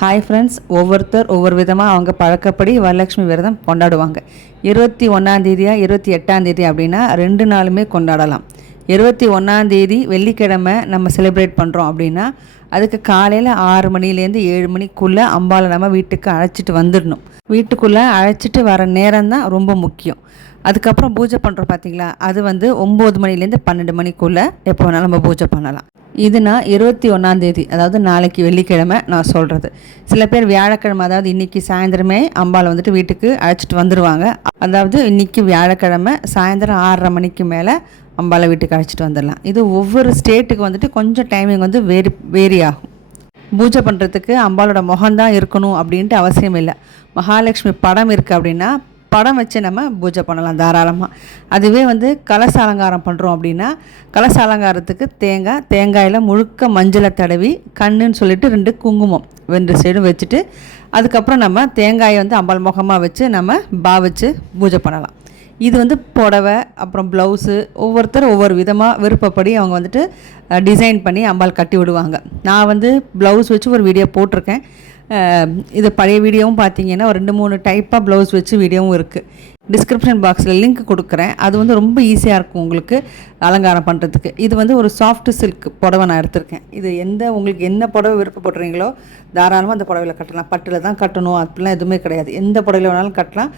Hi friends, ஒவ்வொருத்தர் ஒவ்வொரு விதமாக அவங்க பழக்கப்படி வரலட்சுமி விரதம் கொண்டாடுவாங்க. 21ஆந்தேதியா 28ஆந்தேதி அப்படின்னா 2 நாளுமே கொண்டாடலாம். 21ஆந்தேதி வெள்ளிக்கிழமை நம்ம செலிப்ரேட் பண்ணுறோம் அப்படின்னா அதுக்கு காலையில் 6 மணிலேருந்து 7 மணிக்குள்ளே அம்பாவை நம்ம வீட்டுக்கு அழைச்சிட்டு வந்துடணும். வீட்டுக்குள்ளே அழைச்சிட்டு வர நேரம் தான் ரொம்ப முக்கியம். அதுக்கப்புறம் பூஜை பண்ணுறோம் பார்த்தீங்களா, அது 9 மணிலேருந்து 12 மணிக்குள்ளே எப்போ வேணாலும் நம்ம பூஜை பண்ணலாம். இது நான் 21ஆந்தேதி, அதாவது நாளைக்கு வெள்ளிக்கிழமை நான் சொல்கிறது. சில பேர் வியாழக்கிழமை, அதாவது இன்றைக்கி சாயந்தரமே அம்பாவை வீட்டுக்கு அழைச்சிட்டு வந்துடுவாங்க. அதாவது இன்றைக்கி வியாழக்கிழமை சாயந்தரம் 6:30 மணிக்கு மேலே அம்பாவை வீட்டுக்கு அழைச்சிட்டு வந்துடலாம். இது ஒவ்வொரு ஸ்டேட்டுக்கு கொஞ்சம் டைமிங் வேரி ஆகும். பூஜை பண்ணுறதுக்கு அம்பாலோட முகம்தான் இருக்கணும் அப்படின்ட்டு அவசியம் இல்லை. மகாலட்சுமி படம் இருக்குது அப்படின்னா படம் வச்சு நம்ம பூஜை பண்ணலாம் தாராளமாக. அதுவே கலச அலங்காரம் பண்ணுறோம் அப்படின்னா கலச அலங்காரத்துக்கு தேங்காயில் முழுக்க மஞ்சளை தடவி கண்ணுன்னு சொல்லிட்டு 2 குங்குமம் 2 சைடும் வச்சுட்டு அதுக்கப்புறம் நம்ம தேங்காயை அம்பாள் முகமாக வச்சு நம்ம பாவிச்சு பூஜை பண்ணலாம். இது புடவை அப்புறம் ப்ளவுஸு ஒவ்வொருத்தர் ஒவ்வொரு விதமாக விருப்பப்படி அவங்க டிசைன் பண்ணி அம்பாள் கட்டி விடுவாங்க. நான் ப்ளவுஸ் வச்சு ஒரு வீடியோ போட்டிருக்கேன். இது பழைய வீடியோவும் பார்த்தீங்கன்னா ஒரு 2-3 டைப்பாக ப்ளவுஸ் வச்சு வீடியோவும் இருக்குது. டிஸ்கிரிப்ஷன் பாக்ஸில் லிங்க் கொடுக்குறேன். அது ரொம்ப ஈஸியாக இருக்கும் உங்களுக்கு அலங்காரம் பண்ணுறதுக்கு. இது ஒரு சாஃப்ட் சில்க் புடவை நான் எடுத்திருக்கேன். இது உங்களுக்கு என்ன புடவை விருப்பப்படுறீங்களோ தாராளமாக அந்த புடவையில் கட்டலாம். பட்டில் தான் கட்டணும் அப்படிலாம் எதுவுமே கிடையாது. எந்த புடவையில் வேணாலும் கட்டலாம்.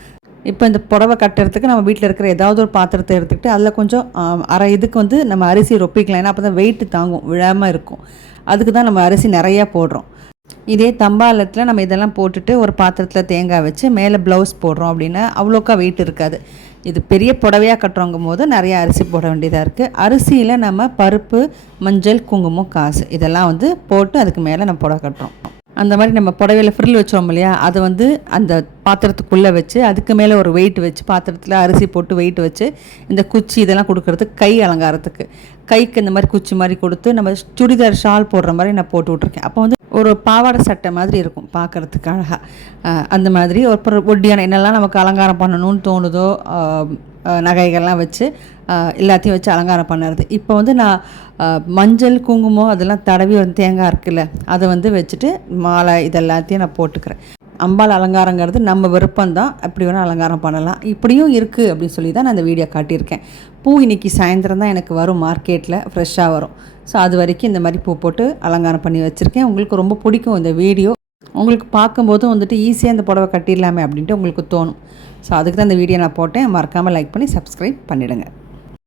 இப்போ இந்த புடவை கட்டுறதுக்கு நம்ம வீட்டில் இருக்கிற ஏதாவது ஒரு பாத்திரத்தை எடுத்துக்கிட்டு அதில் கொஞ்சம் அரை இதுக்கு நம்ம அரிசி ரொப்பிக்கலாம். ஏன்னா அப்போ தான் வெயிட்டு தாங்கும், விழாமல் இருக்கும். அதுக்கு தான் நம்ம அரிசி நிறையா போடுறோம். இதே தம்பாலத்தில் நம்ம இதெல்லாம் போட்டுட்டு ஒரு பாத்திரத்தில் தேங்காய் வச்சு மேலே ப்ளவுஸ் போடுறோம் அப்படின்னா அவ்வளோக்கா வெயிட் இருக்காது. இது பெரிய புடவையாக கட்டுறவங்கும் போது நிறையா அரிசி போட வேண்டியதாக இருக்குது. அரிசியில் நம்ம பருப்பு, மஞ்சள், குங்குமம், காசு இதெல்லாம் போட்டு அதுக்கு மேலே நம்ம புடவை கட்டுறோம். அந்த மாதிரி நம்ம புடவையில் ஃப்ரில் வச்சோம் இல்லையா, அதை அந்த பாத்திரத்துக்குள்ளே வச்சு அதுக்கு மேலே ஒரு வெயிட் வச்சு பாத்திரத்தில் அரிசி போட்டு வெயிட் வச்சு இந்த குச்சி இதெல்லாம் கொடுக்கறதுக்கு கை அலங்காரத்துக்கு கைக்கு இந்த மாதிரி குச்சி மாதிரி கொடுத்து நம்ம சுடிதார் ஷால் போடுற மாதிரி நான் போட்டு விட்ருக்கேன். அப்போ ஒரு பாவாடை சட்டை மாதிரி இருக்கும் பார்க்குறதுக்கு அழகாக. அந்த மாதிரி ஒரு ஒட்டியான என்னெல்லாம் நமக்கு அலங்காரம் பண்ணணும்னு தோணுதோ நகைகள்லாம் வச்சு எல்லாத்தையும் வச்சு அலங்காரம் பண்ணுறது. இப்போ நான் மஞ்சள், குங்குமம் அதெல்லாம் தடவி தேங்காய் இருக்குல்ல அதை வச்சுட்டு மாலை இதெல்லாத்தையும் நான் போட்டுக்கிறேன். அம்பாள் அலங்காரங்கிறது நம்ம விருப்பம்தான், அப்படி வேணால் அலங்காரம் பண்ணலாம். இப்படியும் இருக்குது அப்படின்னு சொல்லி தான் நான் இந்த வீடியோ காட்டியிருக்கேன். பூ இன்றைக்கி சாயந்தரம் தான் எனக்கு வரும், மார்க்கெட்டில் ஃப்ரெஷ்ஷாக வரும். ஸோ அது வரைக்கும் இந்த மாதிரி பூ போட்டு அலங்காரம் பண்ணி வச்சுருக்கேன். உங்களுக்கு ரொம்ப பிடிக்கும் இந்த வீடியோ. உங்களுக்கு பார்க்கும்போதும் ஈஸியாக இந்த புடவை கட்டிடலாமே அப்படின்ட்டு உங்களுக்கு தோணும். ஸோ அதுக்கு தான் இந்த வீடியோ நான் போட்டேன். மறக்காமல் லைக் பண்ணி சப்ஸ்கிரைப் பண்ணிவிடுங்க.